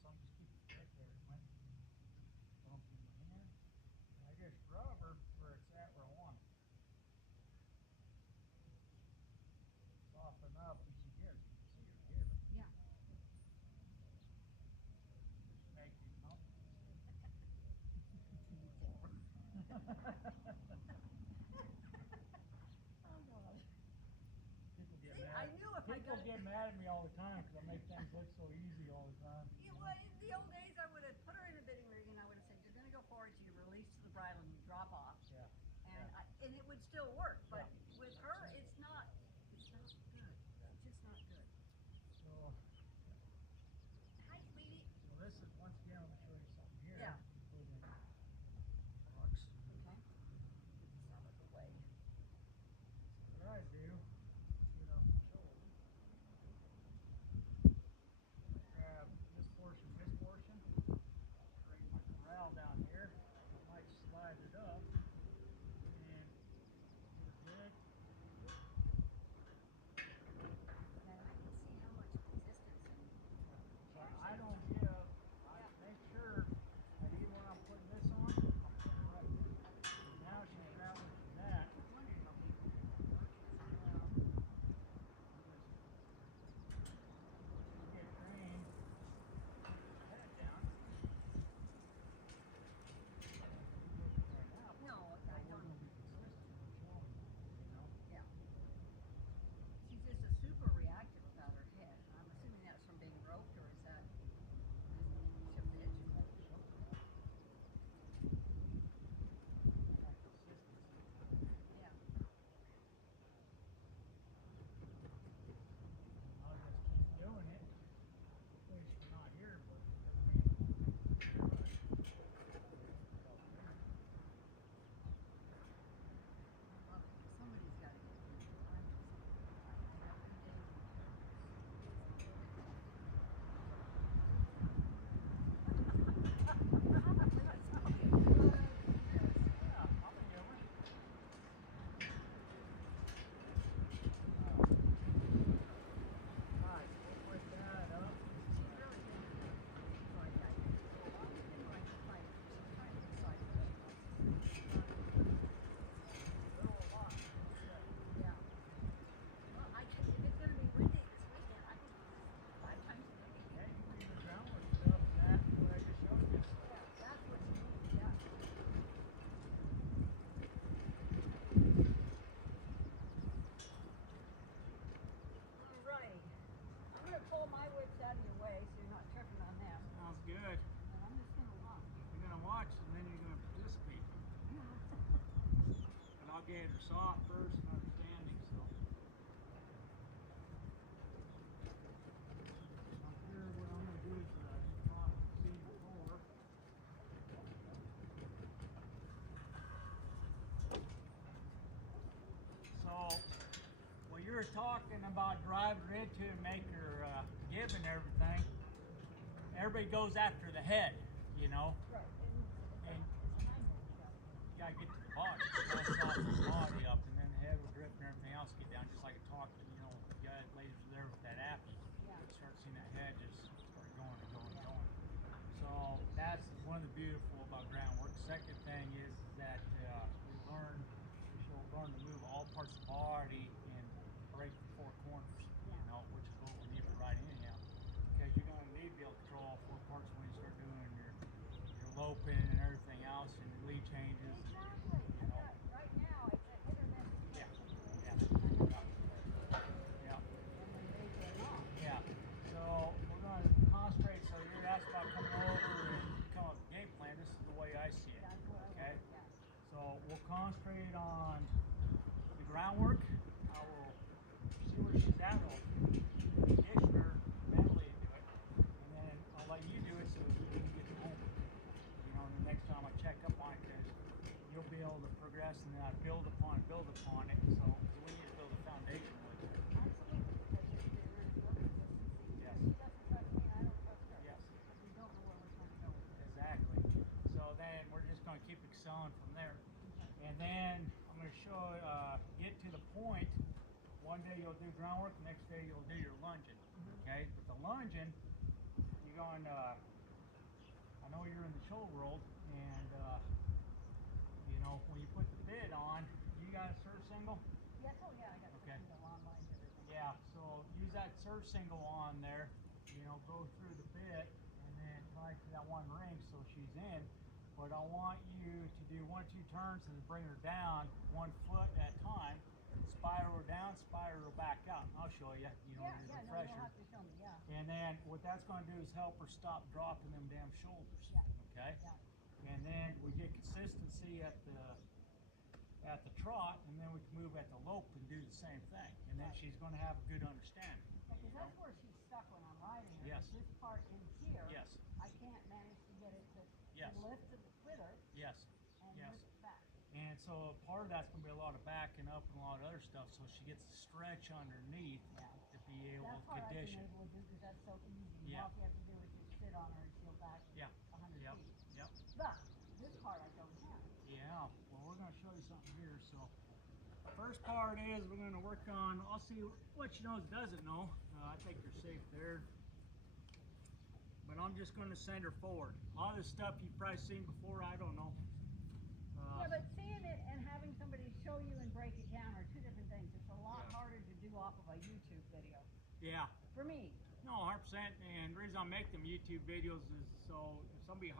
so I'm just keep it right there. It might bump in my hand. And I just rub her where it's at where I want it. Soft enough and she gets. You can see her here. Yeah. Just make you comfortable. Oh God. People get See, mad. I knew if I People got get mad at me all the time because I make things look so easy all the time. well, in the old days, I would have put her in a bitting rig and I would have said, "You're going to go forward, so you release to the bridle and you drop off." Yeah. And it would still work. But Yeah. with her, it's not. It's not good. It's just not good. So, Hi, sweetie. so this is once again. Let me show you something here. Yeah. You put in the box. Okay. Get this out of the way. What I do, get off the shoulder. Grab this portion, bring my corral down here. I might slide it up and do it good. And then I can see how much resistance and So I don't give. I make sure that even when I'm putting this on, I'm putting it right. And now she's right where she's at. I was wondering how people do that work. You get trained. Put your head down. Right now. No, I We're don't. going to be consistent with showing you, you know. Yeah. She's just a super reactive about her head. And I'm assuming that's from being roped, or is that she'll bitch? Yeah. I'll just keep doing it. At least we're not here, but I love it. Somebody's got to get through it. I'm just every day. Probably that's probably a good yes. yeah, I'll be doing. Alright, we'll put that up. She's really been like that. She's always been like a fighter. She's trying to decide what she wants to do. Little a lot. Yeah. Well, if it's going to be windy this weekend, I think 5 times a day. Yeah, you can do the groundwork stuff, that, what I just showed you. Yeah, that's what she needs. Yeah. All right. I'm going to pull my whips out of your way so you're not tripping on them. Sounds good. And I'm just going to walk. You're gonna watch and then you're gonna participate. And I'll get her soft first and understanding, so. Now here, what I'm gonna do is, talk to Steve before. So, well, you were talking about driving her into and make her give and everything. Everybody goes after the head, you know. Right. And It's a hind leg. you gotta get to the body. You gotta soften the body up, and then the head will drip and everything else get down, just like a talk. You know, the guys, ladies are there with that appy. Yeah. You start seeing that head just start going and going and going. So that's one of the beautiful about groundwork. Second thing is that she'll learn to move all parts of the body and break the 4 corners. You know, which is what we need for riding anyhow. Because you're gonna need to be able to control all 4 parts when you start doing your loping and everything else, and your lead changes. Exactly. You know. Right now, it's a hit or miss. Yeah. Situation. Yeah. And then maybe a not. Yeah. So we're going to concentrate. So you're asked about coming over and come up with a game plan. This is the way I see it. That's what I Okay. want. Yes. So we'll concentrate on the groundwork. I will see where she's at. I'll condition her mentally to it, and then I'll let you do it so you can get home. You know, the next time I check up on it, because you'll be able to progress, and then I build upon it. So we need to build a foundation with it. Absolutely. Because there is no consistency. Yes. She doesn't trust me, and I don't trust her. Yes. Because we don't know where we're trying to go. Exactly. So then we're just going to keep excelling from there. And then I'm going to show, get to the point. One day you'll do groundwork, the next day you'll do your lunging. Okay? But the lunging, you going I know you're in the show world, and you know, when you put the bid on, you got a surf single? Yes, oh yeah, I got Okay. the long lines, everything. Yeah, so use that surf single on there, you know, go through the bit, and then tie to that one ring so she's in. But I want you to do 1 or 2 turns and then bring her down 1 foot at a time. Spiral her down, spiral her back out. I'll show you, you know, Yeah, your no, refresher. you'll have to show me, yeah. And then what that's going to do is help her stop dropping them damn shoulders. Yeah. Okay? Yeah. And then we get consistency at the trot, and then we can move at the lope and do the same thing. And then Right. she's going to have a good understanding. Because that's where she's stuck when I'm riding her. Yes. is This part in here, Yes. I can't manage to get it to Yes. lift with her Yes. and Yes. lift back. And so part of that's going to be a lot of backing up and a lot of other stuff, so she gets to stretch underneath Yeah. to be able That to part condition. I've been able to do because that's so easy. Yeah. All you have to do is just sit on her and she'll back Yeah. 100 Yep. feet. Yep. But this part I don't have. Yeah. Well, we're going to show you something here. So first part is we're going to work on, I'll see what she knows doesn't know. I think you're safe there. But I'm just going to send her forward. All this stuff you've probably seen before, I don't know. Yeah, but seeing it and having somebody show you and break it down are two different things. It's a lot Yeah. harder to do off of a YouTube video. Yeah. For me. No, 100%. And the reason I make them YouTube videos is so if somebody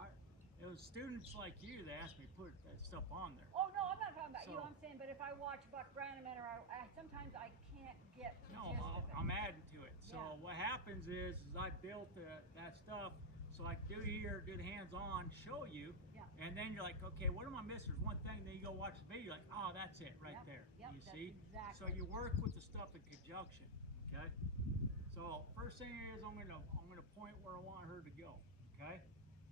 it was students like you that asked me to put that stuff on there. Oh no, I'm not talking about you. So- I'm saying, but if I watch Buck Brannaman or sometimes I can't get the No, gist of it. I'm adding to it. So Yeah. what happens is I built that stuff so I can do here, do the hands-on, show you, Yeah. and then you're like, okay, what am I missing? There's one thing. Then you go watch the video, you're like, oh, that's it right Yep, there. yep, You that's see? So exactly. you work with the stuff in conjunction. Okay. So first thing is I'm gonna point where I want her to go. Okay.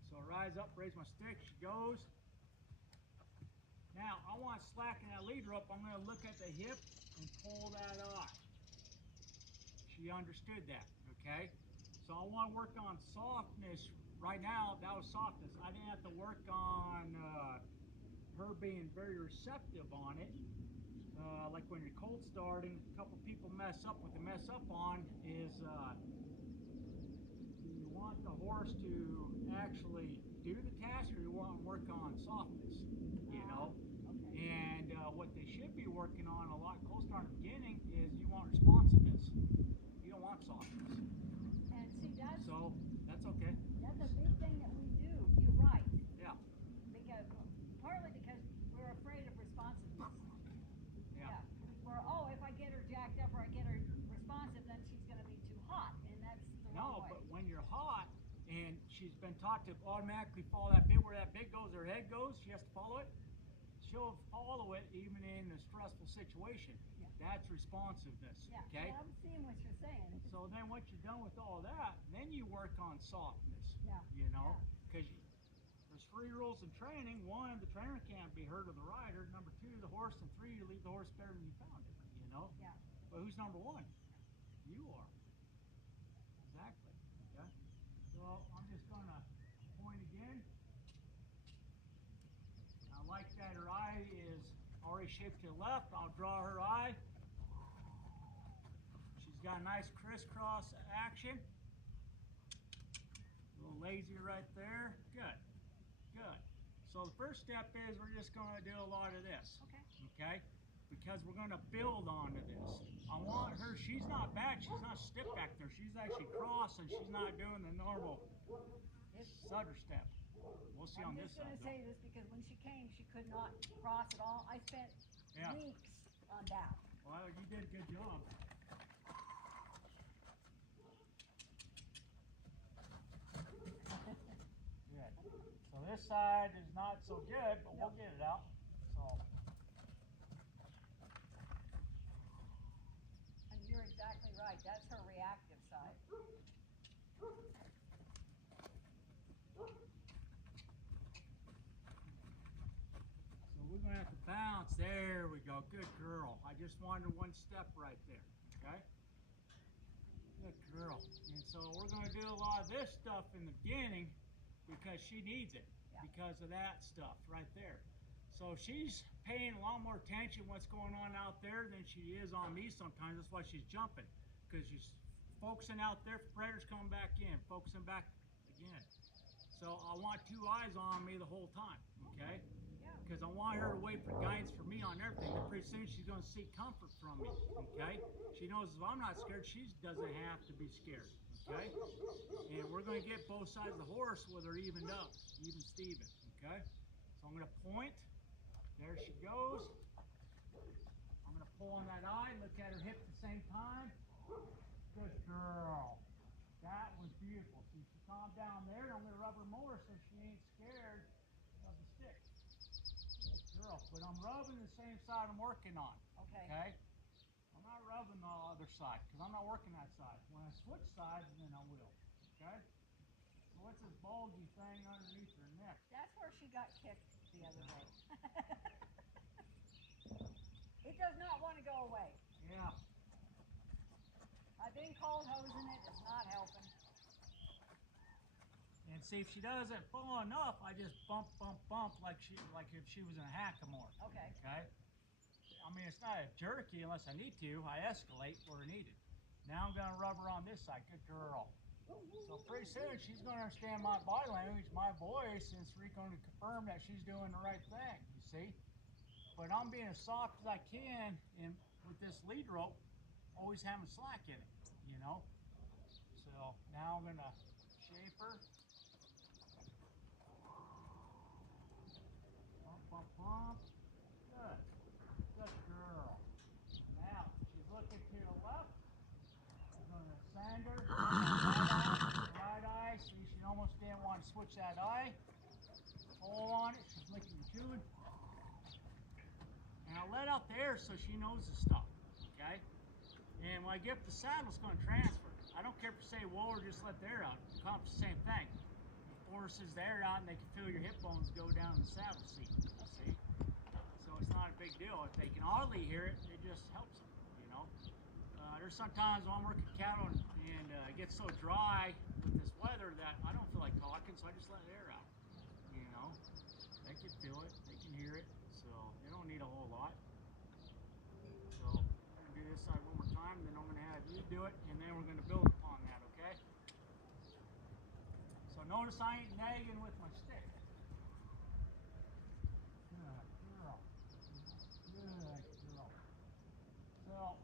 So rise up, raise my stick. She goes. Now I want to slacken that leader up. I'm gonna look at the hip and pull that off. She understood that. Okay. So I want to work on softness. Right now, that was softness. I didn't have to work on her being very receptive on it. Like when you're cold starting, a couple people mess up. What they mess up on is you want the horse to actually do the task, or you want to work on softness, you know? Okay. And what they should be working on a lot cold start in the beginning is you want responsiveness. You don't want softness. And see, that's So that's okay. a big thing that we do. You're right. Yeah. Because partly because we're afraid of responsiveness. Yeah. We're, oh, if I get her jacked up or I get her responsive, then she's going to be too hot, and that's the No, wrong way. but when you're hot and she's been taught to automatically follow that bit where that bit goes, her head goes, she has to follow it. She'll follow it even in a stressful situation. Yeah. That's responsiveness. Yeah, Okay. yeah, I'm seeing what you're saying. So then once you're done with all that, then you work on softness. Yeah. You know, because there's 3 rules in training. 1, the trainer can't be hurt of the rider. Number 2, the horse. And 3, you leave the horse better than you found it. You know. Yeah. But who's number 1? You are. Exactly. Okay. So I'm just gonna point again. I like that her eye is already shaped to the left. I'll draw her eye. She's got a nice crisscross action. A little lazy right there. Good. Good. So the first step is we're just gonna do a lot of this. Okay. Okay? Because we're going to build onto this. I want her, she's not bad, she's not stiff back there. She's actually cross and she's not doing the normal stutter step. We'll see on I'm this just going side. to say this because when she came, she could not cross at all. I spent Yeah. weeks on that. Well, you did a good job. Good. So this side is not so good, but we'll get it out. So. And you're exactly right. That's her reactive side. So we're going to have to bounce. There we go. Good girl. I just wanted 1 step right there. Okay? Good girl. And so we're going to do a lot of this stuff in the beginning because she needs it. Yeah. Because of that stuff right there. So she's paying a lot more attention what's going on out there than she is on me sometimes. That's why she's jumping. Because she's focusing out there for predators coming back in. Focusing back again. So I want two eyes on me the whole time, okay? Yeah. Because I want her to wait for guidance from me on everything. And pretty soon she's going to seek comfort from me, okay? She knows if I'm not scared, she doesn't have to be scared, okay? And we're going to get both sides of the horse where they're evened up, even Steven, okay? So I'm going to point. There she goes. I'm going to pull on that eye, look at her hip at the same time. Good girl. That was beautiful. See, she calmed down there, and I'm going to rub her more so she ain't scared of the stick. Good girl. But I'm rubbing the same side I'm working on. Okay. I'm not rubbing the other side because I'm not working that side. When I switch sides, then I will. Okay? So what's this bulgy thing underneath her neck? That's where she got kicked the other day. It does not want to go away. Yeah. I've been cold hosing it. It's not helping. And see, if she doesn't fall enough, I just bump like if she was in a hackamore. Okay. Okay? I mean, it's not a jerky unless I need to. I escalate where needed. Now I'm going to rub her on this side. Good girl. So pretty soon she's going to understand my body language, my voice, and it's going to confirm that she's doing the right thing, you see? But I'm being as soft as I can, and with this lead rope, always having slack in it, you know? So now I'm going to shape her. Bump. Good. Good girl. Now, she's looking to the left. I'm going to send her. Right eye. See, she almost didn't want to switch that eye. Pull on it. She's licking and chewing. And I'll let out the air so she knows to stop. Okay? And when I get up the saddle, it's going to transfer. I don't care if you say whoa or just let the air out. It accomplishes the same thing. It forces the air out and they can feel your hip bones go down in the saddle seat. See? So it's not a big deal. If they can audibly hear it, it just helps them, you know. There's sometimes when I'm working cattle and it gets so dry with this weather that I don't feel like talking, so I just let the air out, you know. They can feel it, they can hear it, so they don't need a whole lot. So I'm going to do this side one more time, then I'm going to have you do it, and then we're going to build upon that, okay? So notice I ain't nagging with my stick. Good girl. Good girl. So,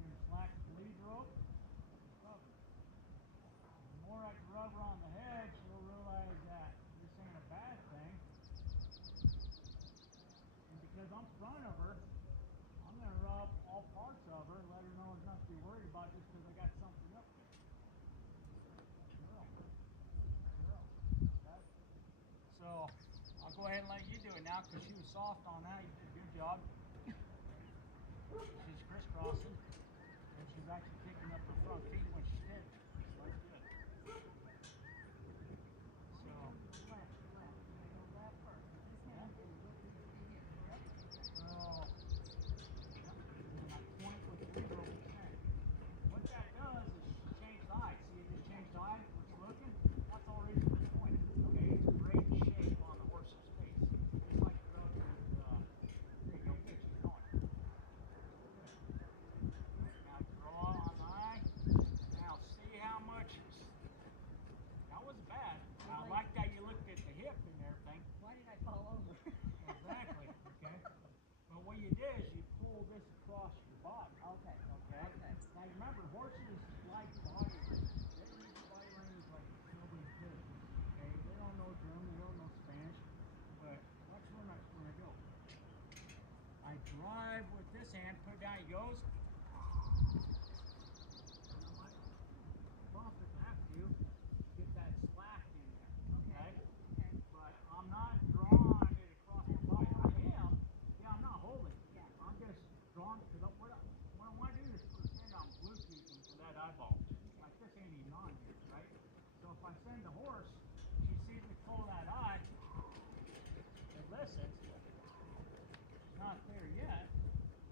you're slack the lead rope. Rub her. The more I can rub her on the head, she'll realize that this ain't a bad thing. And because I'm in front of her, I'm going to rub all parts of her and let her know there's nothing to be worried about just because I got something up there. Girl. Okay. So I'll go ahead and let you do it now because she was soft on that. You did a good job. She's crisscrossing and she's actually kicking up her front feet when she did. So that's good. So That part. This hand is looking at me, correct? and I point with the lead rope percent. What that does is she changed eyes. See, it just changed eyes where she's looking. That's all reason for the point. Okay, it's a great shape on the horse's face. Just like the rub is, there you go, good, she's going. Now draw on the eye. Now see how much, that wasn't bad. I like that you looked at the hip and everything. Why did I fall over? Exactly, okay? But what you did is you pull this across your body. Okay. Okay? Okay. Now you remember, horses like body language. They use body language like nobody could. Okay? They don't know German, they don't know Spanish. But watch when I go. I drive with this hand, put it down, he goes. And I might bump if I have to get that slack in there. Okay? Okay. But I'm not drawing it across the body. I am. Yeah, I'm not holding. Yeah. I'm just drawing because what I want to do is pretend I'm Bluetoothing to that eyeball. Like this ain't even on here, right? So if I send the horse, she sees me pull that eye and listens. She's not there yet.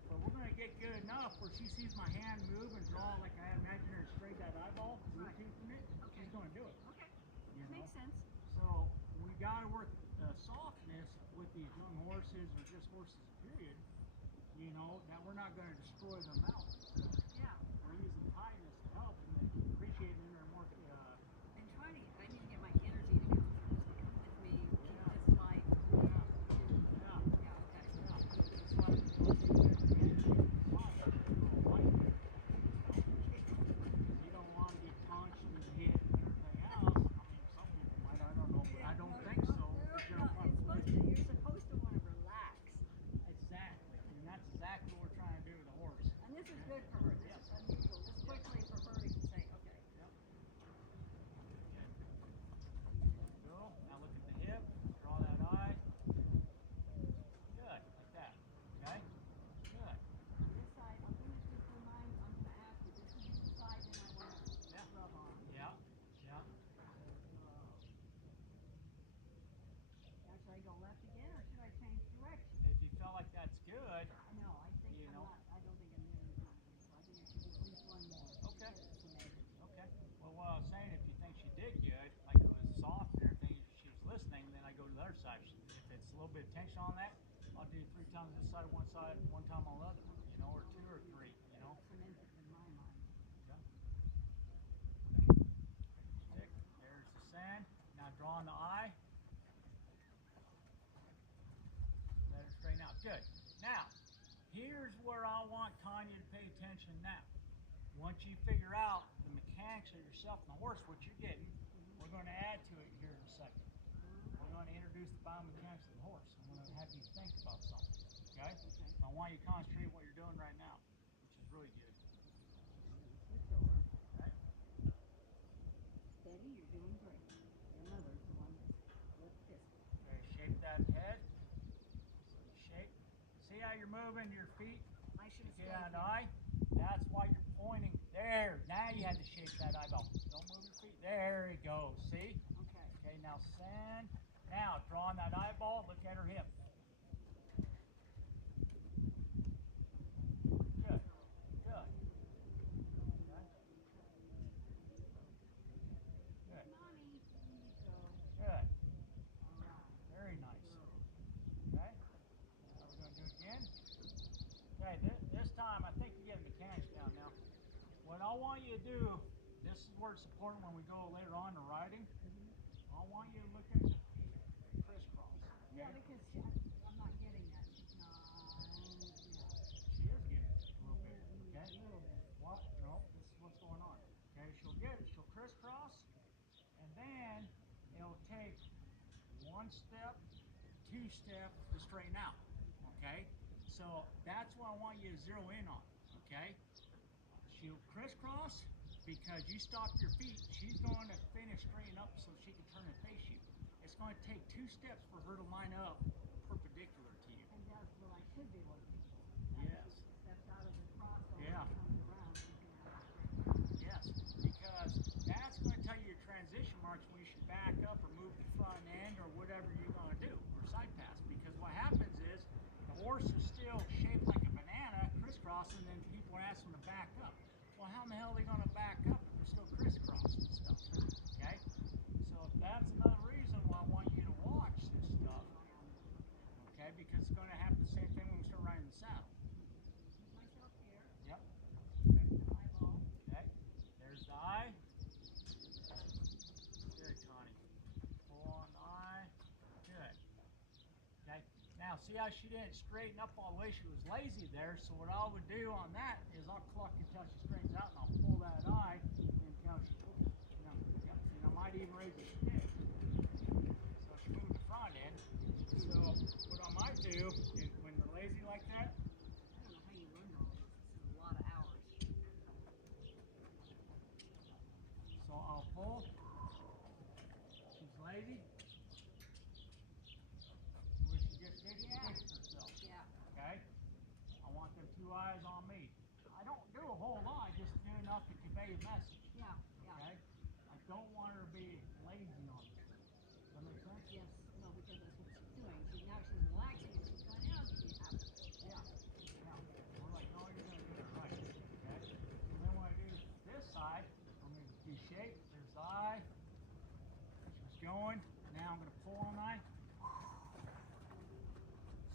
But we're going to get good enough where she sees my hand move and draw like I imagine her to straight that eyeball, Bluetoothing it. Okay. She's going to do it. Okay. You know? Makes sense. So we got to work softness with these young horses or just horses period, you know, that we're not going to destroy their mouth. Yeah. We're using tightness to help, and go left again, or should I change direction? If you feel like that's good, No, I think You I'm know. not. I don't think I'm doing it. So I think I should at least one more. Okay. Get it cemented. okay. Well, what I was saying, if you think she did good, like it was soft and everything, if she was listening, then I go to the other side. If it's a little bit of tension on that, I'll do 3 times this side, one time on the other, or 2 or 3, Cemented in my mind. Okay. Stick. There's the sand. Now draw on the eye. Let it straighten out. Good. Now, here's where I want Tanya to pay attention now. Once you figure out the mechanics of yourself and the horse, what you're getting, we're going to add to it here in a second. We're going to introduce the biomechanics of the horse. I'm going to have you think about something. Okay? I want you to concentrate on what you're doing right now, which is really good. Switch over. Okay? Steady, you're doing great. Your mother's the one that's pissed. Okay, shape that head. So you shape. See how you're moving your feet? I should have Get stayed out here. eye. That's why you're pointing. There. Now you have to shape that eyeball. Don't move your feet. There it goes. See? Okay. Okay, now send. Now draw on that eyeball. Look at her hip. Good. Good. Okay. Good. Mommy, here you go. Good. All right. Very nice. Girl. Okay. Now we're going to do it again. Okay, this time I think you get the mechanics down now. What I want you to do, this is where it's important when we go later on to riding. I want you to look at the feet crisscross. Okay? Yeah, because I'm not getting that. She's not. Yeah. She is getting it a little bit. Okay? A little bit. What? No, this is what's going on. Okay, she'll get it. She'll crisscross, and then it'll take 1 step, 2 steps to straighten out. Okay? So that's what I want you to zero in on. Okay? She'll crisscross because you stop your feet. She's going to finish straighten up so she can turn and face you. It's going to take 2 steps for her to line up perpendicular to you. And that's what I should be looking for. Yes. She steps out of the crossover Yeah. and comes around. She's going to have to straighten out. Yes, because that's going to tell you your transition marks when you should back up or move the front end or whatever you're going to do, or side pass. Because what happens is the horse is still shaped like a banana, crisscrossing, and then people are asking to back up. Well, how in the hell are they going to back up if they're still crisscrossing stuff? Okay? So that's another reason why I want you to watch this stuff. Okay? Because it's going to happen the same thing when we start riding the saddle. Keep myself here. Yep. Straighten the eyeball. Okay. There's the eye. Good, Connie. Pull on the eye. Good. Okay. Now, see how she didn't straighten up all the way? She was lazy there. So what I would do on that is I'll cluck until she straightens out, and I'll pull that eye until she, and I might even raise the stick. So she moved the front end. So what I might do is when they're lazy like that, I don't know how you learned all this. This is a lot of hours. so I'll pull. She's lazy. Where she just did herself. Yeah. Okay? I want them 2 eyes on me. I don't do a whole lot, just do enough to convey a message. Yeah. Yeah. Okay? I don't want her to be lazy on me. Does that make sense? Yes. No, because that's what she's doing. Now she's relaxing and she's going, oh, you have to. Yeah. Yeah. We're like, no, you're going to do it right. Okay? And then when I do this side, I'm going to do shape. There's the eye. She's going. Now I'm going to pull on the eye.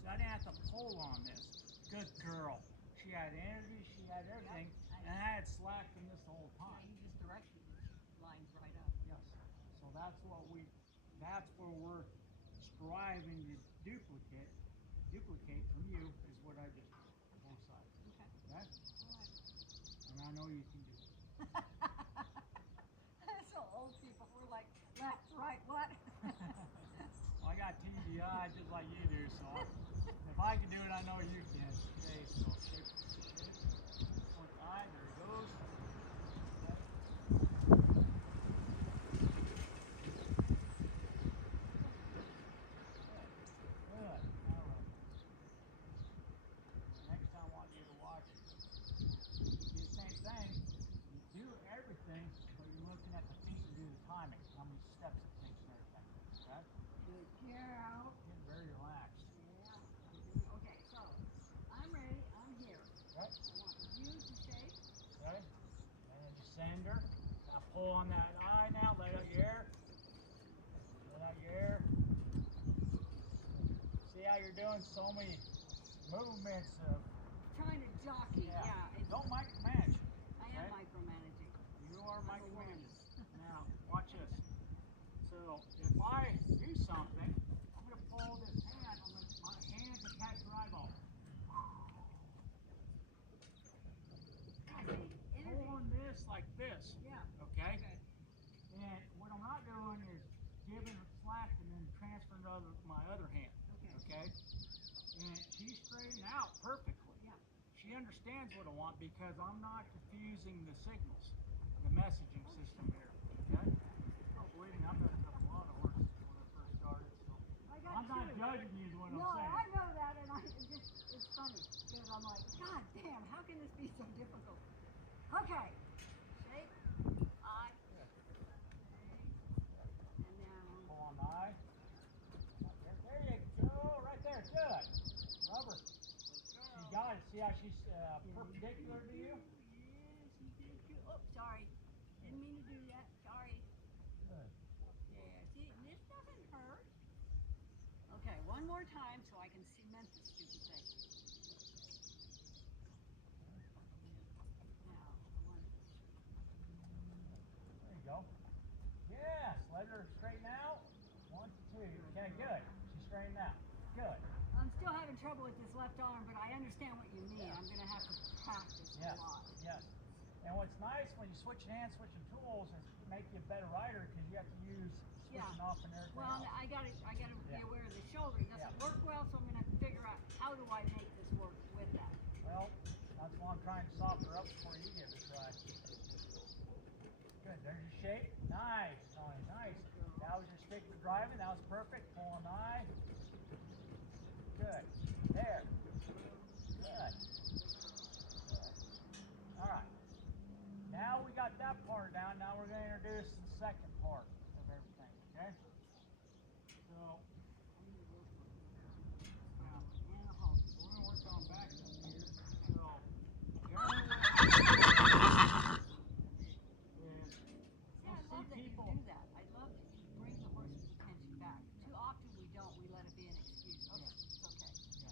So I didn't have to pull on this. Good girl. She had energy, she had everything, and I had slack in this the whole Yeah, time. you just direction lines right up. Yes. So that's where we're striving to duplicate from you is what I did. Both sides. Okay. Okay? All right. And I know you can do it. So old people were like, left, right, what? Well, I got TBI just like you do, so if I can do it, I know you can. Okay, so shape. Point the eye, there it goes. Okay. Good. All right. Next time I want you to watch it. Do the same thing. You do everything, but you're looking at the feet and do the timing. How many steps it takes and everything. Okay? Good. Here out. Getting I want you to shake. Okay? And then just send her. Now pull on that eye now, let out your air. Let out your air. See how you're doing so many movements of, Trying to jockey. Yeah. It's, don't micromanage. I am micromanaging. You are I'm a micromanaging. woman. Now, watch this. So, if I do something, I'm going to pull this hand, my hand to catch your eyeball. Yeah, see, energy. Pulling this like this. Yeah. Okay? Okay. And what I'm not doing is giving slack and then transferring to my other hand. Okay. Okay? And she's straightened out perfectly. Yeah. She understands what I want because I'm not confusing the signals, the messaging system here. Okay? Oh, believe me, I've messed up a lot of horses when I first started, so I got I'm not two. judging you is what No, I'm saying. I know that, and it's funny because I'm like, God damn, how can this be so difficult? Okay, shake, eye, Yeah. and now Pull on the eye. There you go, right there, good. Rubber. She got it. See how she's perpendicular to you? Yes, you did too. Oh, sorry, didn't mean to do that. Sorry. Good. Yeah, see, this doesn't hurt. Okay, one more time so I can cement this stupid thing. Now, I want to. There you go. Yes, let her straighten out. 1, 2. Okay, good. She's straightened out. Good. I'm still having trouble with this left arm, but I understand what you mean. Yeah. I'm going to have to practice Yes, a lot. yes. And what's nice when you switch hands, switching tools, is make you a better rider because you have to use switching off and everything Well, else. I got to be Yeah. aware of the shoulder. It doesn't work well, so I'm going to have to figure out how do I make this work with that. Well, that's why I'm trying to soften her up before you give it a try. Good. There's your shape. Nice, Tony. Nice. That was your stick for driving. That was perfect. Pull an eye. Good. There. Good. All right. Now we got that part down. Now we're going to introduce the second part of everything. Okay? So, And a halt. we're going to work on back up here. So, generally, See, I love that you do that. I love that you bring the horse's attention back. Too often we don't. We let it be an excuse. Okay, it's okay. yeah.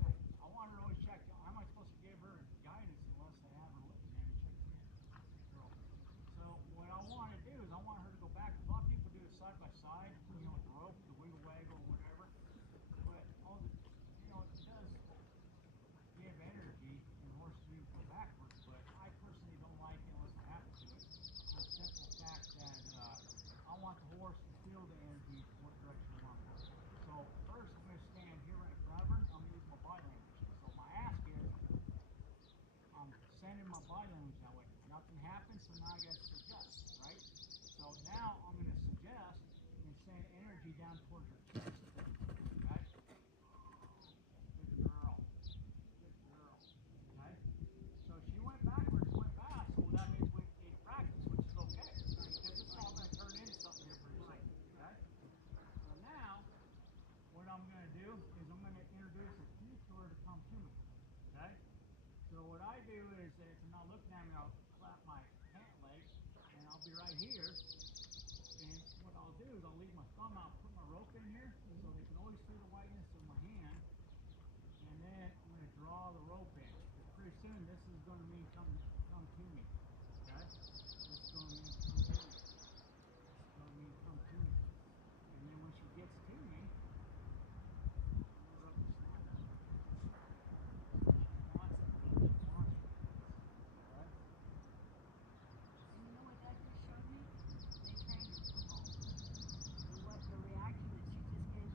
So, I want her to always check. How am I supposed to give her guidance unless I have her looking at me check the hand? So what I want to do is I want her to go back. A lot of people do it side by side, with the rope, the wiggle waggle, or whatever. But all the, it does give energy and the horse to go backwards. But I personally don't like it unless I have to do it. For the simple fact that I want the horse to feel the energy what direction I want to go. So first I'm going to stand here right in front of her. I'm going to use my body language. So my ask is I'm sending my body language that way. Nothing happens, so now I got to suggest, right? So now I'm going to suggest and send energy down towards her chest. Okay? Good girl. Good girl. Okay? So she went backwards, went fast, so that means we need to practice, which is okay. Because it's all going to turn into something here pretty soon. Okay? So now, what I'm going to do is I'm going to introduce a cue to her to come to me. Okay? So what I do is, if I'm not looking at me, I'll clap my pant leg, and I'll be right here. And what I'll do is I'll leave my thumb out, put my rope in here, so they can always see the whiteness of my hand. And then I'm going to draw the rope in. Because pretty soon this is going to mean come to me. Okay? This is going to mean come to me. This is going to mean come to me. And then when she gets to me, I'm going to rub the snap on her. She wants it. She wants it. Okay? And you know what that just showed me? They trained her from home. And what the reaction that she just gave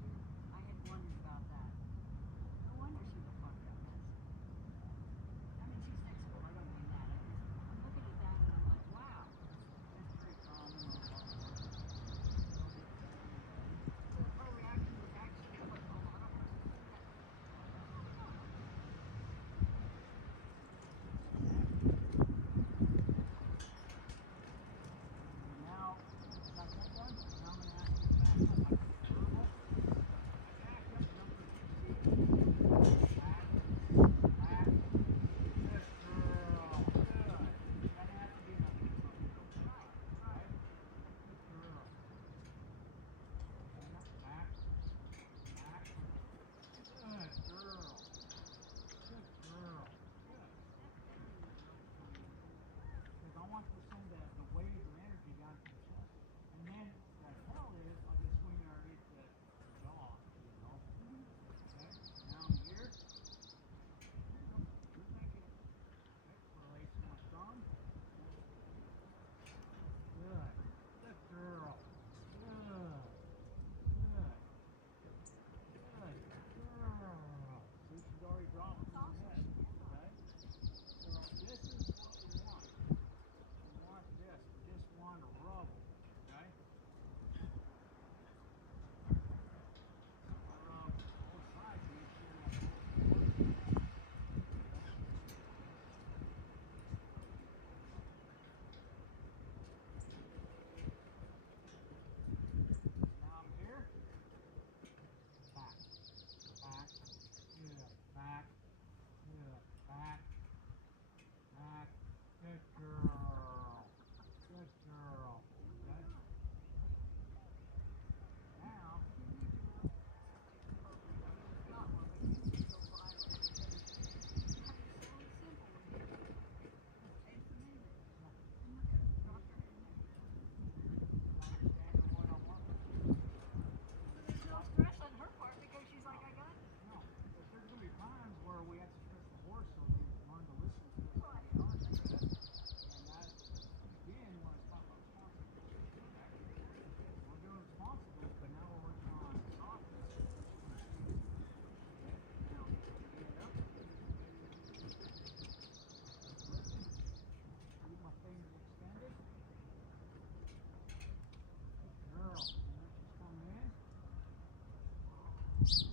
See,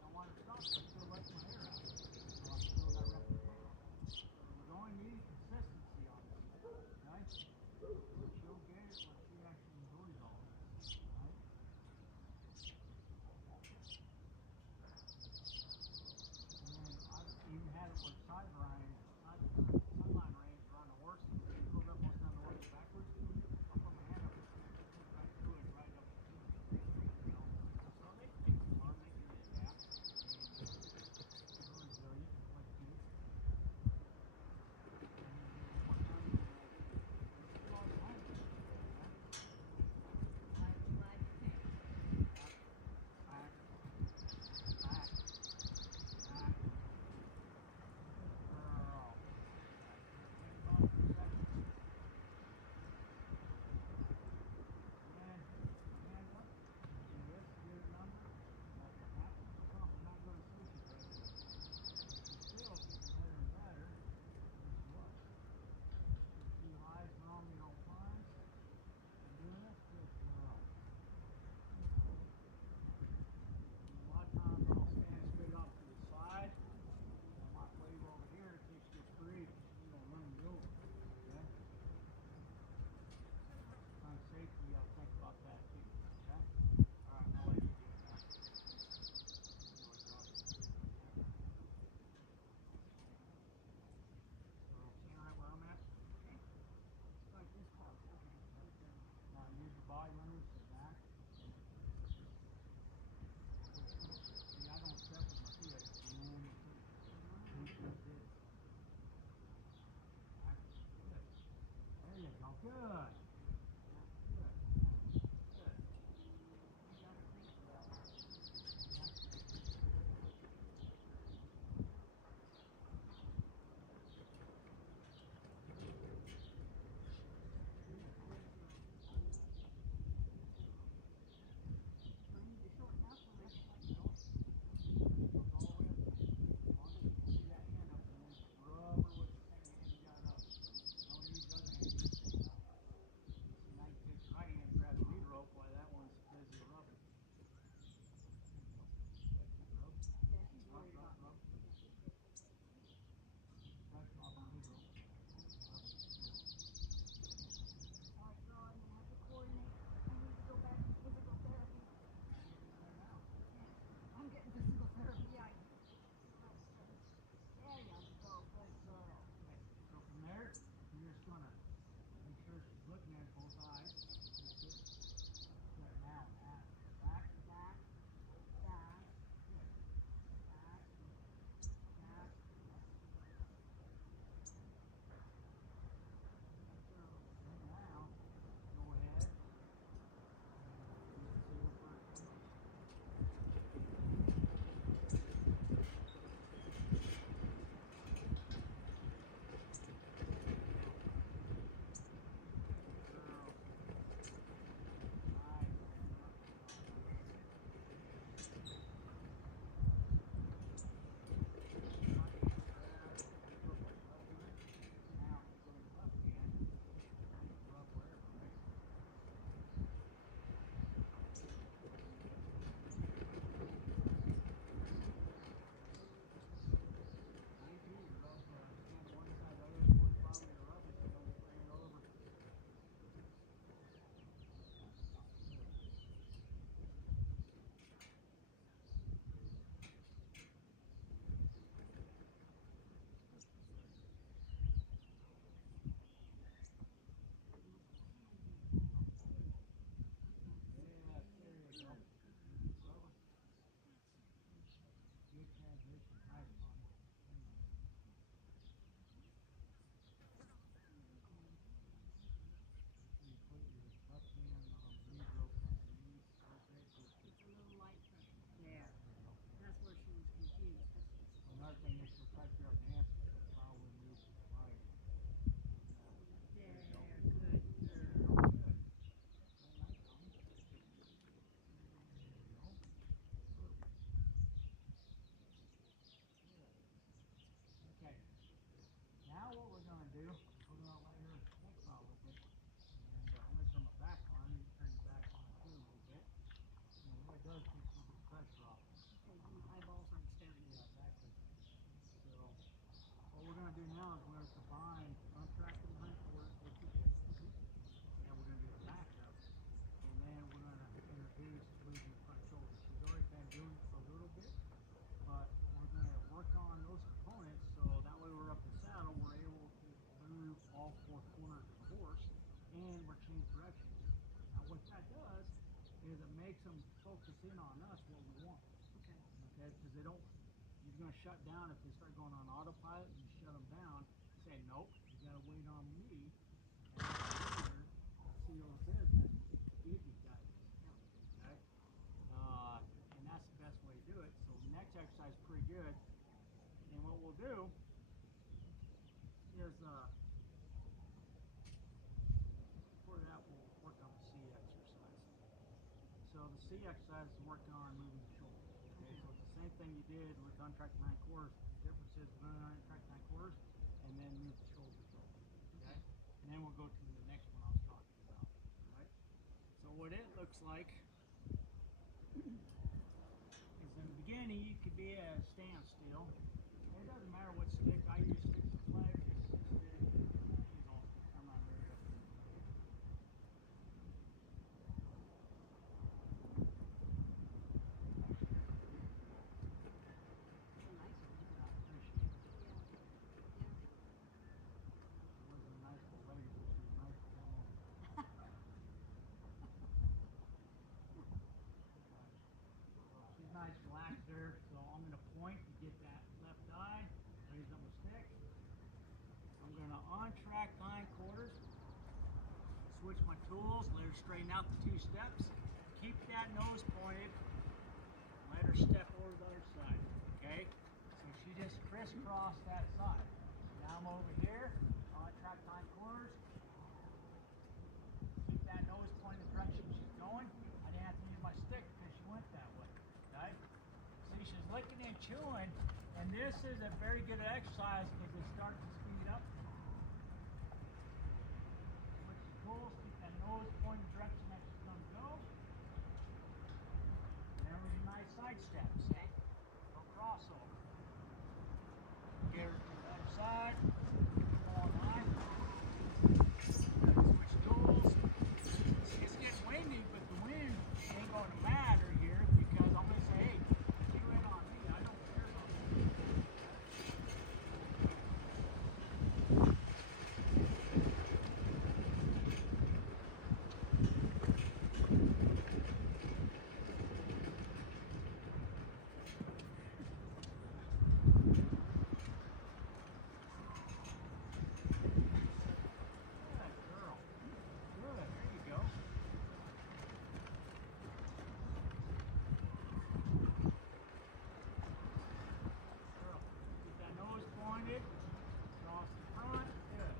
I want to stop, but still let my hair out. So I'm still got reputation. So we're going to need consistency on this. Okay? When she'll get it, when she actually enjoys all this. Right? And then I've even had it where sideline reins are on the horse. They pulled up most of the horse backwards. I'll put my hand up and stick right through it, right up to it. You know? So they can learn, they can adapt. They're resilient, like kids. I'm glad you came. A lot of times I'll stand straight off to the side. I might wave over here in case she gets free. She's gonna run me over. Okay? On safety, I'll think about that too. Okay? Alright, I'll let you do it now. There we go. So stand right where I'm at. Okay. Like this close. Okay. Now use your body limits and that. See, I don't step with my feet. I just boom. Deep like this. That's good. There you go. Good. Good. Good. You got it, Lee? Yeah. Do I need to shorten up or make it like No. this? It goes all the way up there. As long as you can see that hand up and then just rub her with the same hand you got up. Don't use the other hand, use the same up. gonna do now is we're gonna combine front track and hind quarters with the hip, and we're gonna do the backup, and then we're gonna introduce moving the front shoulder. She's already been doing it for a little bit, but we're gonna work on those components so that way we're up the saddle, we're able to move all four corners of the horse, and we're changing directions. Now what that does is it makes them focus in on us what we want. Okay. Okay, because they don't. You're gonna shut down if they start going on autopilot. You shut them down. Say nope. You gotta wait on me. And seals business to give you guidance. Okay. And that's the best way to do it. So the next exercise is pretty good. And what we'll do is before that we'll work on the C exercise. So the C exercise is working on moving the shoulders. Okay, so it's the same thing you did with untracked 9/4. The difference is we're going to untrack 9/4 and then move the shoulders over. Okay? And then we'll go to the next one I was talking about. Right? So what it looks like is in the beginning you could be at a standstill. It doesn't matter what stick. I use stick to flag, stick. I use all sticks. I'm not very up. It's a nice one. I appreciate it. Yeah. It wasn't a nice for ladies, it was nice for them. So she's nice, relaxed there. So I'm going to point to get that left eye, raise up my stick. I'm going to untrack 9/4, switch my tools, let her straighten out the 2 steps. Keep that nose pointed. Let her step over the other side. Okay? So she just crisscrossed that side. Now I'm over here. Untrack 9/4. Keep that nose pointed the direction she's going. I didn't have to use my stick because she went that way. Okay? See, she's licking and chewing, and this is a very good exercise because it starts to speed up. Switch the tools, keep that nose pointed the direction that she's going to go. There was a nice side step. See? No crossover. Get her to the other side. Long line. Switch tools. See, it's getting windy, but the wind ain't going to matter here because I'm going to say, hey, you in on me. I don't care about you. Good girl. Good. There you go. Girl, keep that nose pointed. Across the front. Good.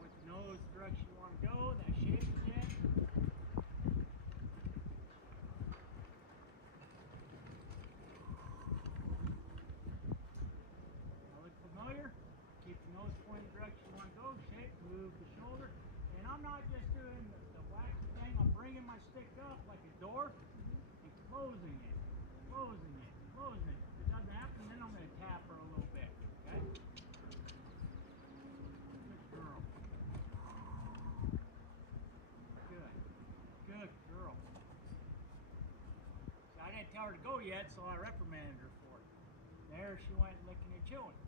With the nose direction you want to go, that shape is in. Look familiar? Keep the nose pointed direction you want to go. Shape, move the shoulder. And I'm not just doing the wacky thing. I'm bringing my stick up like a door and closing it, closing it, closing it. If it doesn't happen, then I'm going to tap her a little bit. Okay? Good girl. Good. Good girl. See, I didn't tell her to go yet, so I reprimanded her for it. There she went licking and chewing.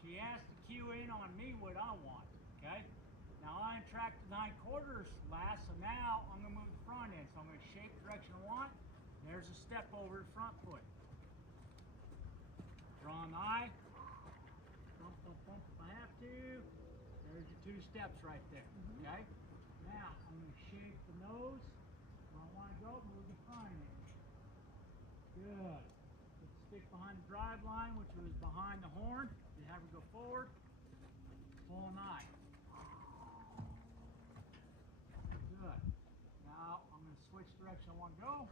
She has to cue in on me what I want, okay? Now I untracked the 9/4 last, so now I'm going to move the front end. So I'm going to shape the direction I want. There's a step over the front foot. Draw an eye. Bump, bump, bump if I have to. There's your 2 steps right there, okay? Now I'm going to shape the nose. Where I want to go, move the front end. Good. Put the stick behind the drive line, which was behind the horn. You have her go forward. Pull an eye. Good. Now I'm going to switch direction I want to go.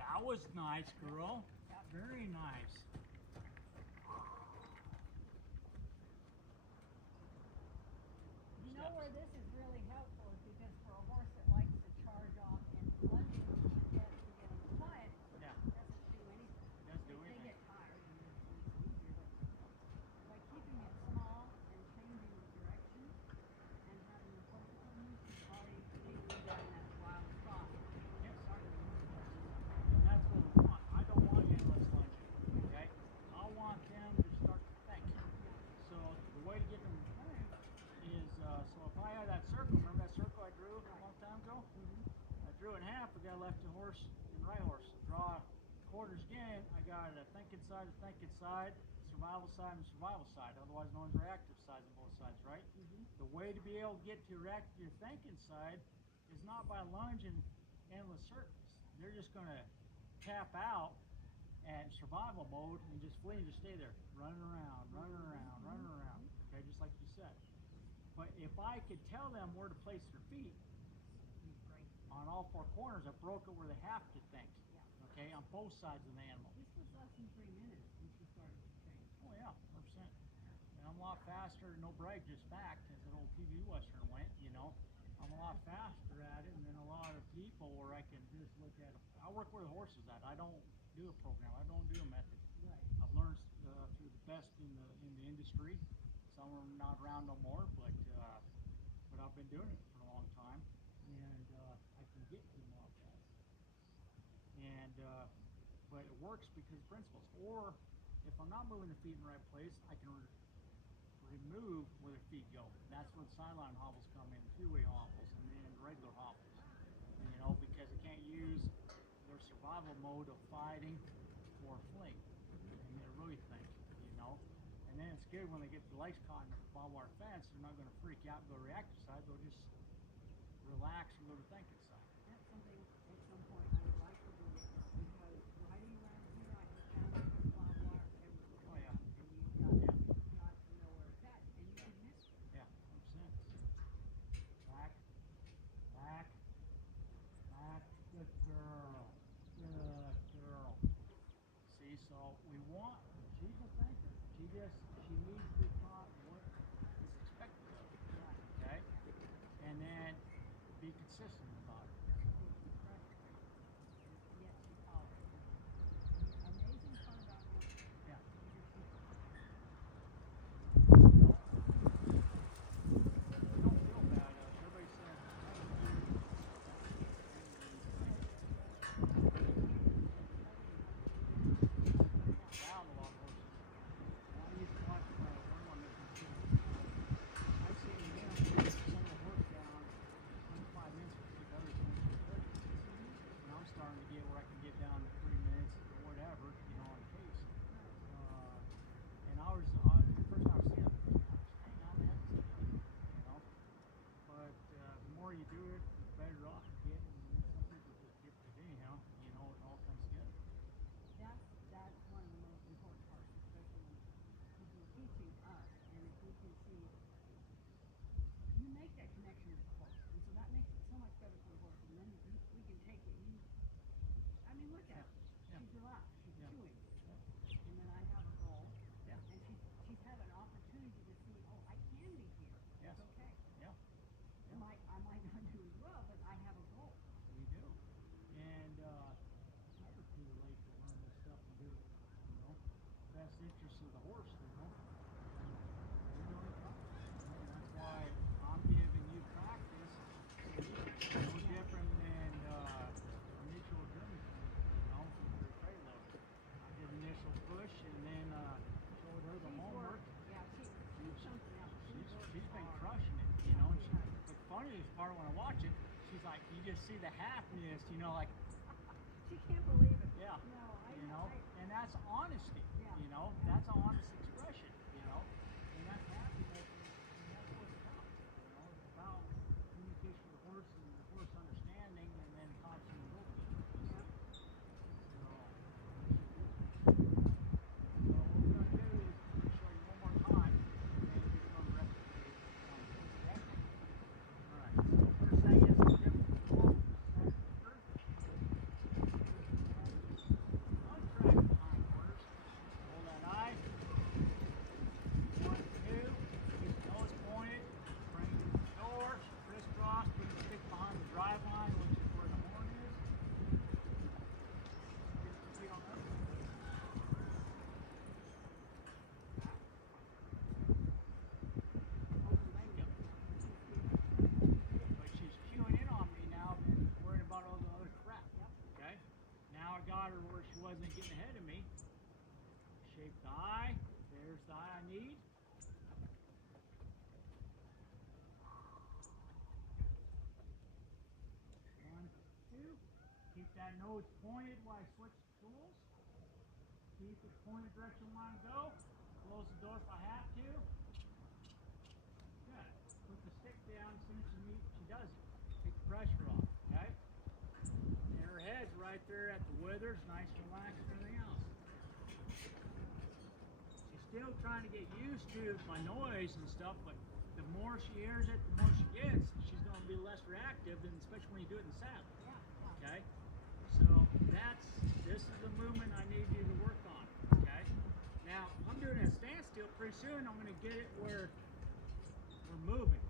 That was nice, girl. Very nice. You know where this is really helpful is because for a horse that likes to charge off and got left horse and right horse. Draw quarters again. I got a thinking side, survival side, otherwise known as reactive sides on both sides, right? The way to be able to get to your thinking side is not by lunging endless circles. They're just going to tap out at survival mode and just flee and just stay there, running around, okay, just like you said. But if I could tell them where to place their feet on all four corners, I broke it where they have to think, okay, on both sides of the animal. This was less than 3 minutes since you started to train. Oh yeah, 100%. And I'm a lot faster, no brag, just fact, as an old TV Western went, you know. I'm a lot faster at it than a lot of people where I can just look at them. I work where the horse is at. I don't do a program. I don't do a method. Right. I've learned through the best in the industry. Some are not around no more, but I've been doing it for a long time, and I can get to them a lot faster. And but it works because of principles. Or if I'm not moving the feet in the right place, I can remove where their feet go. That's where the sideline hobbles come in, two-way hobbles, and then regular hobbles. You know, because they can't use their survival mode of fighting or fleeing, and they really think, you know. And then it's good when they get the legs caught in the barbed wire fence. They're not going to freak out and go reactive side. They'll just relax and go to thinking side. That's something at some point I would like to do, because riding around here, I have found that there's barbed wire everywhere. Oh yeah. And you've got to know where it's at, and you can miss it. Yeah, 100%. Back, back, back. Good girl. Good girl. See, so we want, she's a thinker. She needs to be taught what is expected of her. Okay? And then be consistent about it. She's frustrated, and yet she follows. The amazing part about her Yeah. is your secret. Don't feel bad. Everybody says, down a lot of horses. I used to watch one of my missions. I seen him put some of the horse down in 25 minutes with the others in 30. And I'm starting to get where I can get down to 3 minutes or whatever, you know, on pace. And I was the first time I seen it, dang, how the heck is he doing it? You know? But the more you do it, the better off you get. And some people just gifted anyhow, you know, it all comes together. That's one of the most important parts, especially when people are teaching us, and if we can see, you make that connection with the horse, and so that makes it so much better for the horse, and then we can take it, I mean, look at her. Yeah. She's relaxed, she's Yeah. chewing, Yeah. and then I have a goal, Yeah. and she's had an opportunity to see, oh, I can be here, Yes. it's okay. Yeah. I might not do as well, but I have a goal. We do. And it's never too late to learn this stuff and do it, you know. Best interest of the horse, you know. And we're doing it practice. And that's why I'm giving you practice. No different than initial German, you know, with the trade load. I did initial push and then showed her the She's homework. worked, yeah, she's something else. She's been crushing it, you know. And the funniest part when I watch it, she's like, you just see the half missed, you know, like, She can't believe it. yeah, No, you know, and that's honesty, Yeah. you know, that's an honest expression, you know, and that's happiness, and that's what it's about, you know, it's about communication with the horse and the horse understanding and then constant improvement, you see. So, so what we're going to do is I'm going to show you one more time and then get on the rest of the okay? All right, so first thing is to get the ball untrack the hindquarters. Hold that eye. that nose pointed while I switch tools. Keep it pointed direction I want to go. Close the door if I have to. Good. Put the stick down as soon as she does it. Take the pressure off, okay? And her head's right there at the withers, nice and relaxed and everything else. She's still trying to get used to my noise and stuff, but the more she hears it, the more she gets, she's going to be less reactive, and especially when you do it in the saddle. Okay? So this is the movement I need you to work on. Okay? Now, I'm doing a standstill. Pretty soon I'm going to get it where we're moving.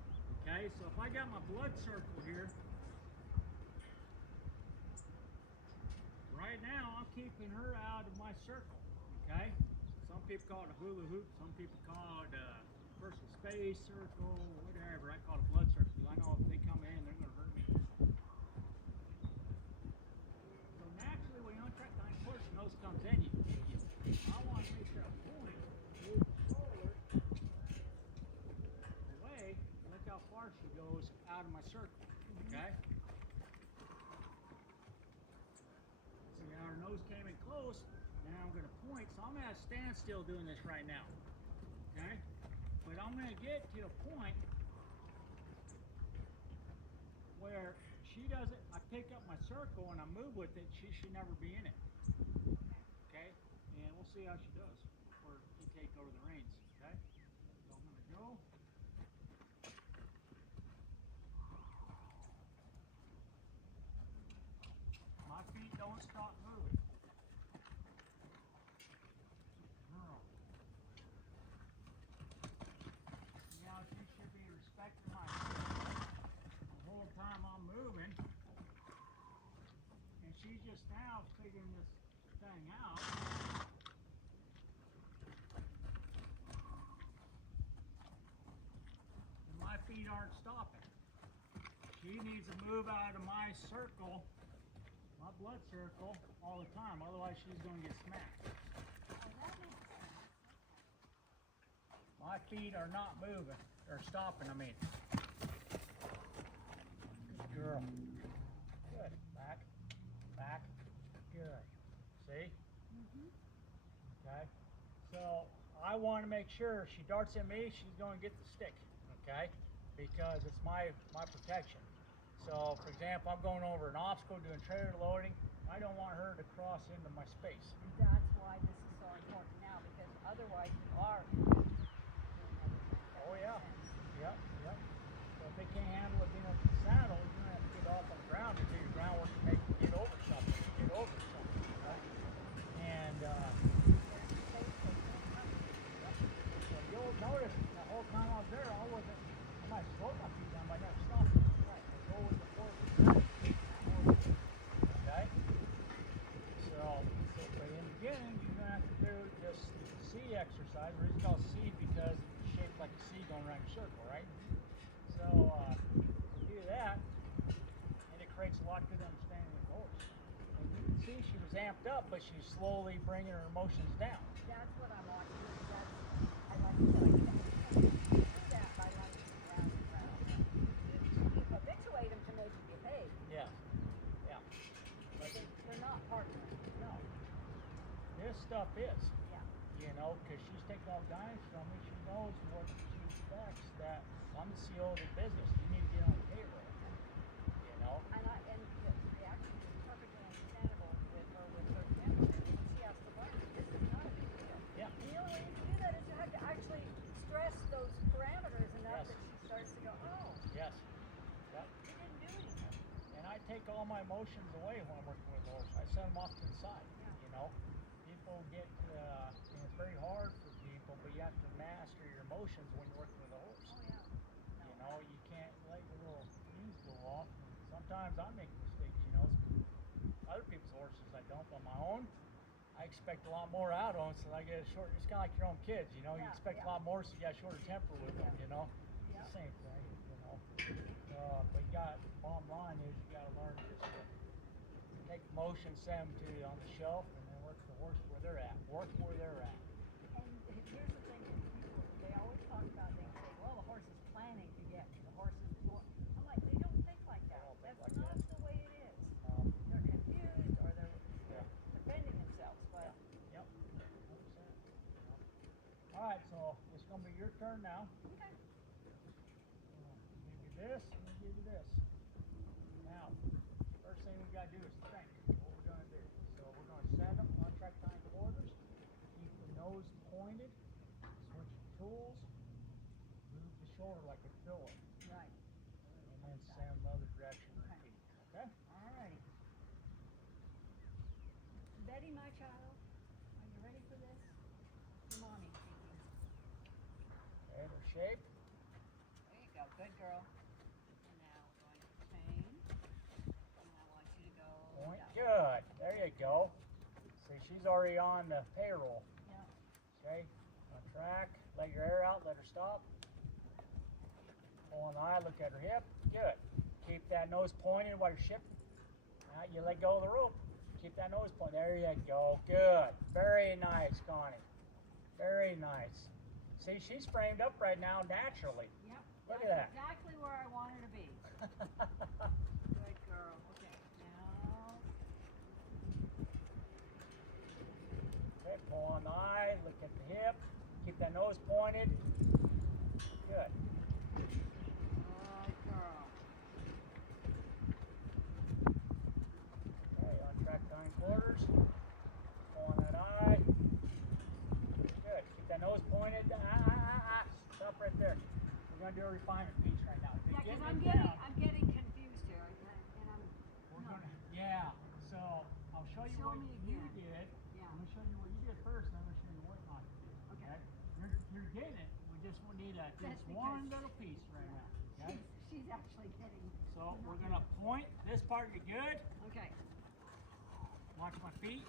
Okay? So if I got my blood circle here, right now I'm keeping her out of my circle. Okay? Some people call it a hula hoop. Some people call it a personal space circle, whatever. I call it a blood circle because I know if they come in, they're going to hurt me. So naturally, when you untrack the hind portion, nose comes in you. I want to make that point move forward, away. Look how far she goes out of my circle. Okay? See how her nose came in close. Now I'm going to point, so I'm at a standstill doing this right now. Okay? But I'm going to get to a point where she doesn't, I pick up my circle and I move with it, she should never be in it. Okay? And we'll see how she does before you take over the reins. Okay? So I'm going to go. My feet don't stop moving. Girl. Now she should be respecting my the whole time I'm moving. And she's just now figuring this thing out. And my feet aren't stopping. She needs to move out of my circle, my blood circle, all the time. Otherwise she's going to get smacked. My feet are not moving, or stopping, I mean. Good girl. Good. Back. Back. Good. See? Okay. So I want to make sure she darts at me, she's going to get the stick. Okay? Because it's my protection. So, for example, I'm going over an obstacle doing trailer loading. I don't want her to cross into my space. And that's why this is so important now, because otherwise you are. Oh yeah. Yep. Yep. So if they can't handle it being up in the saddle, you're gonna have to get off on the ground and do your groundwork to make them get over something. Right? And so you'll notice the whole time I was there, I might slow my feet down, but I never stopped. Right. I go with the forward. Okay. So but in the beginning, you're gonna have to do this C exercise. The reason it's called C because it's shaped like a C going around your circle, right? So we do that, and it creates a lot of good understanding of the horse. And you can see she was amped up, but she's slowly bringing her emotions down. That's what I want to do. I like to tell you that. You do that by running round and round. You habituate them to make you behave. Yeah, yeah. But They're not partners. no, this stuff is. Yeah. You know, because she's taking all guidance from me. She knows what she expects, that I'm the CEO of the business. You need to get on the payroll. You know? And the reaction is perfectly understandable with her temperament. When she has to learn, this is not a big deal. Yeah. And the only way you can do that is you have to actually stress those parameters enough Yes. that she starts to go, oh, Yes. Yep. you didn't do anything. And I take all my emotions away when I'm working with the horse. I send them off to the side. Yeah. You know? People get, and it's very hard for people, but you have to master your emotions when you're working with a horse. Oh, yeah. You know, you can't let your little fuse go off. Sometimes I make mistakes, you know. Other people's horses I don't, but my own, I expect a lot more out of them, so I get a short. It's kind of like your own kids, you know. You Yeah, expect yeah. a lot more, so you got a shorter temper with them, you know. Yeah. It's the same thing, you know. But you got, bottom line is you got to learn just to take emotion, send them to on the shelf, and then work the horse where they're at. Work where they're at. And here's the thing, is people, they always talk about, they say, well, the horse is planning to get me. The horse is going. I'm like, they don't think like that. They don't think That's like not that. the way it is. Um, They're confused, your turn now. Okay. Give you this, and we'll give you this. Now, first thing we gotta do is think what we're gonna do. So we're gonna send them on track time quarters, keep the nose pointed, switch the tools, move the shoulder like a filler, Right. and then send them the other direction. Okay. Repeat. Okay? Alrighty. Betty, my child, are you ready for this? Your mommy speaking. Okay, their shape. There you go. Good girl. And now we're going to change. And I want you to go Point. down. Good. There you go. See, she's already on the payroll. Yep. Okay, on track, let your air out, let her stop. Pull on the eye, look at her hip. Good. Keep that nose pointed while you're shifting. Now you let go of the rope. Keep that nose pointed. There you go. Good. Very nice, Connie. Very nice. See, she's framed up right now naturally. Yep. Look at That's that. exactly where I want her to be. Good girl. Okay. Now. Okay, pull on the eye, look at the hip. Keep that nose pointed. Good. Good girl. Okay, on track 9/4. Pull on that eye. Good. Keep that nose pointed. Stop right there. We're gonna do a refinement piece right now. Yeah, because Getting I'm it getting down. confused here, and I'm. We're no. gonna, yeah. So I'll show you Show what me you again. did. Yeah. I'm gonna show you what you did first, and I'm gonna show you what not to do. Okay. You're getting it. We just need That's just because one little piece right now. Okay. She's actually getting. So we're gonna point this part. You're good. Okay. Watch my feet.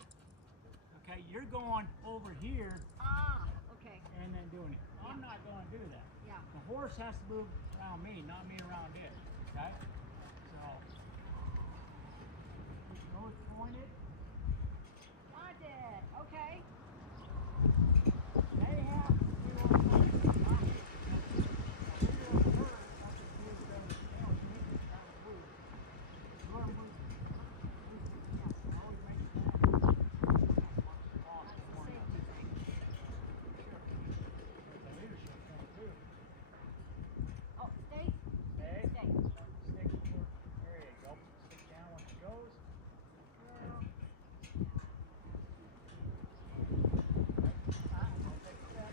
Okay. You're going over here Ah. Okay. and then doing it. I'm not gonna do that. Yeah. The horse has to move around me, not me around it. Okay? So, keep your nose pointed. Got it. Okay. They have to do a point. Now, if you're doing her, that's a good you need to try to move. You want to move. Yeah, always make sure that. Watch the ball. That's a safety thing. It's a leadership thing, too. Oh, stay. Okay? Stay. Stick forward. There you go. Stick down when she goes. Girl. Don't take a step.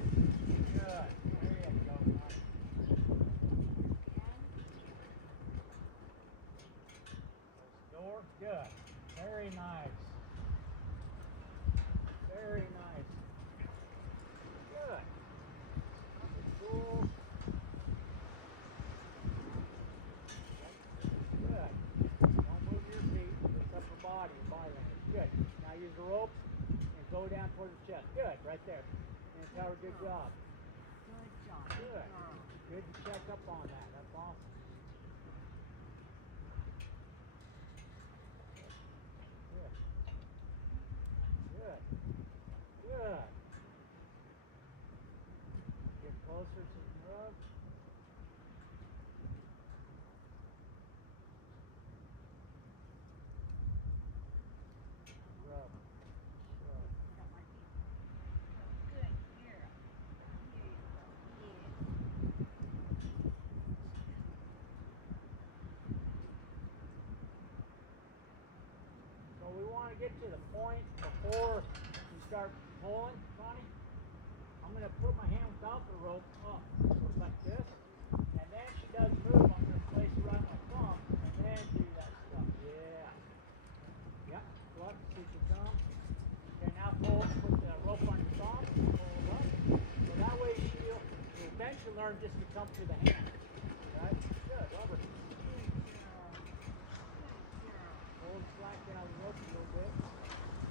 Good. There you go. Nice. Again. Close the door. Good. Very nice. Very nice. Good. Cool. Good. Don't move your feet. Just upper body, body language. Good. Now use the rope and go down towards the chest. Good. Right there. And tell her good job. Good job. Good. Girl. Good to check up on that. That's awesome. Good. Good. Good. Get closer to the rug. Rub. Rub. Got my feet. Good girl. Here you go. Yeah. So we want to get to the point before you start pulling, Connie. I'm going to put my hand without the rope up, so it's like this, and then she does move. I'm going to place her right on my thumb, and then do that stuff. Yeah. Yep. Look, see your thumb. Okay, now put the rope on your thumb, pull it up. So that way she'll eventually learn just to come to the hand. Right? Good. Rubber. Good girl. Good girl. Hold the slack down the rope a little bit.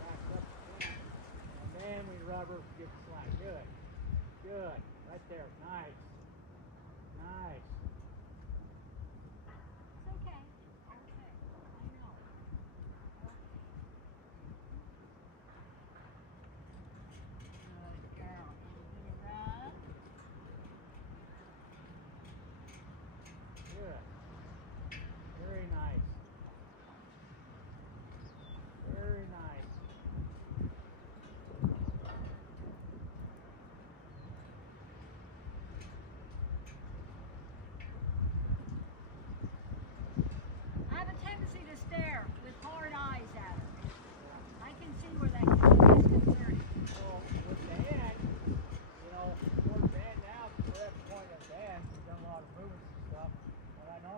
Back up again. And then we rubber, get the slack. Good. Good. Right there. Nice. Nice. It's okay. Okay. I know. Okay. Good girl. And you're gonna rub. Good. Very nice. Very nice.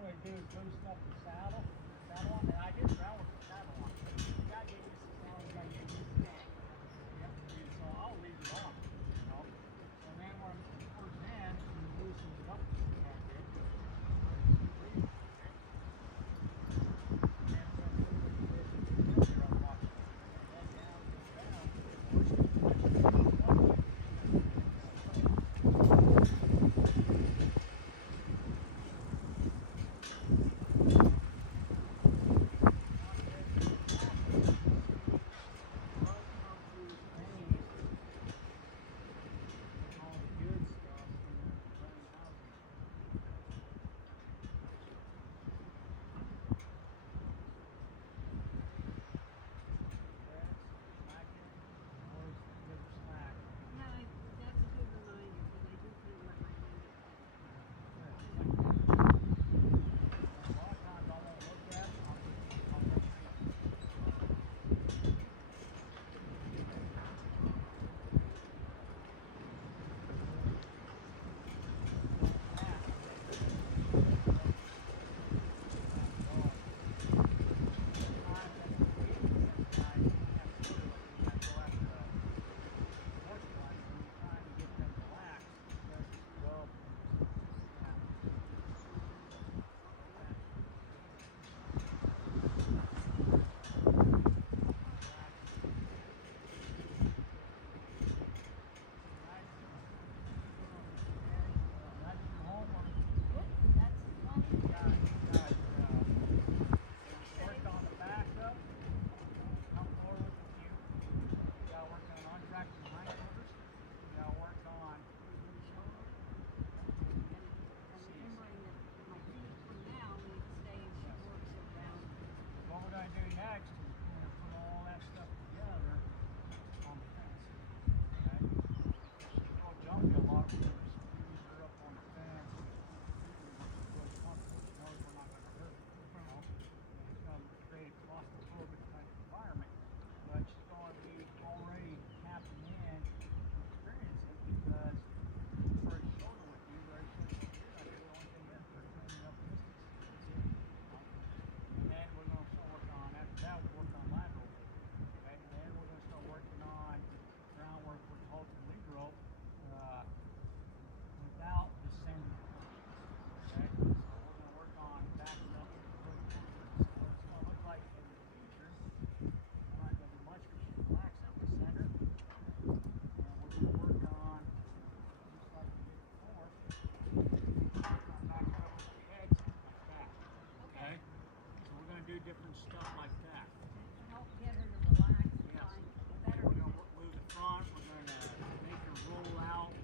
what I do is boost up the saddle on, and I did ground with the saddle on. The guy gave me some saddle, I gave me some saddle. Yep, and so I'll leave it on, you know. So then when towards the end, you loosen it up just a tad bit. Yeah, that's a good reminder because I do feel like my hand different stuff like that. to help get her to relax and Yes. find a We're better going to move the front. We're going to make her roll out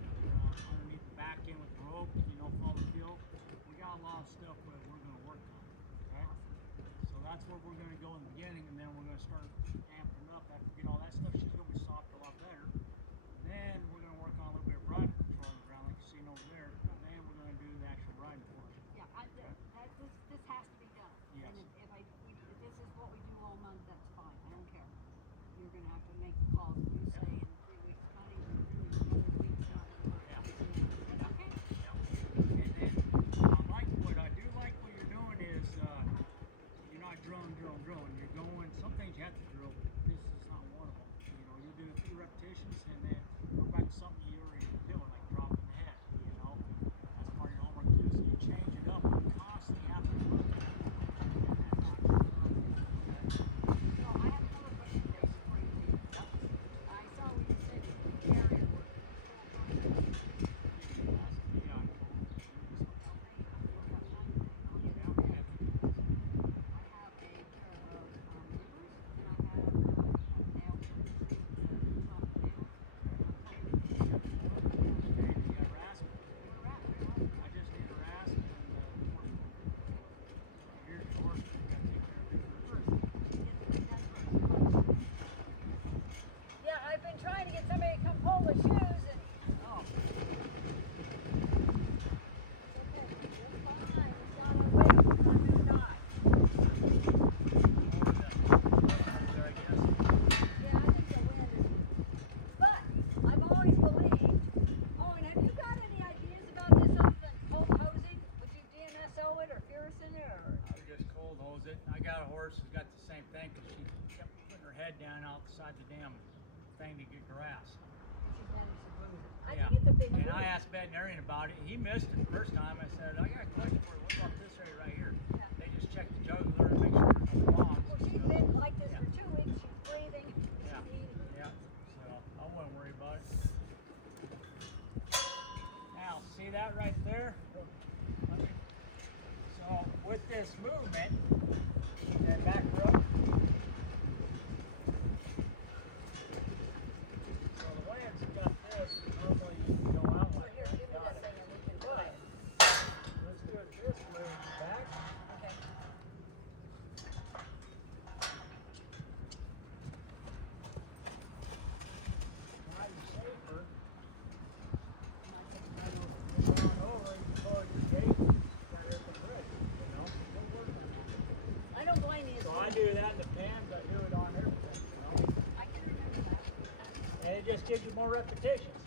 underneath the back end with the rope, you know, follow the field. We got a lot of stuff that we're going to work on. Okay? So that's where we're going to go in the beginning, and then we're going to start amping up. After we get all that stuff, she's going to be soft a lot better. Then we're going to work on a little bit of riding control on the ground, like you've seen over there. And then we're going to do the actual riding portion. Yeah, this has to be done. Yes. And if this is what we do all month, that's fine. I don't care. You're gonna have to make the calls. If you say in 3 weeks, honey, we're doing another week's not gonna work. Yeah. That's okay. And then what I do like what you're doing is you're not drilling. You're going. Some things you have to drill. This is not one of them. You know, you're doing a few repetitions and then go back to something you already doing, like dropping the head. You know, that's part of your homework too. So you change it up. You constantly have to look at it. So I have another question for you. cold hose it. I got a horse who's got the same thing because she kept putting her head down outside the damn thing to get grass. She's managed to lose it. I Yeah. think it's a big And move. I asked veterinarian about it. He missed it the first time. I said, I got a question for you. What about this area right here? Yeah. They just checked the jugular to make sure there's no bombs. Well, she's been like this Yeah. for 2 weeks. She's breathing. Yeah. She's eating. Yeah, so I wouldn't worry about it. Now, see that right there? So, with this movement, and back row. So the way it's got this, normally you can go out So like here, that. give me Got that it. thing and we can try it. Let's do it this way, back. Okay. Now you're safer. Might take Now you go on over, you close your gate, got everything ready, you know? Don't worry about it. I don't blame you. So I do that in the pans, I do it on everything, you know? I can remember that. And it just gives you more repetitions.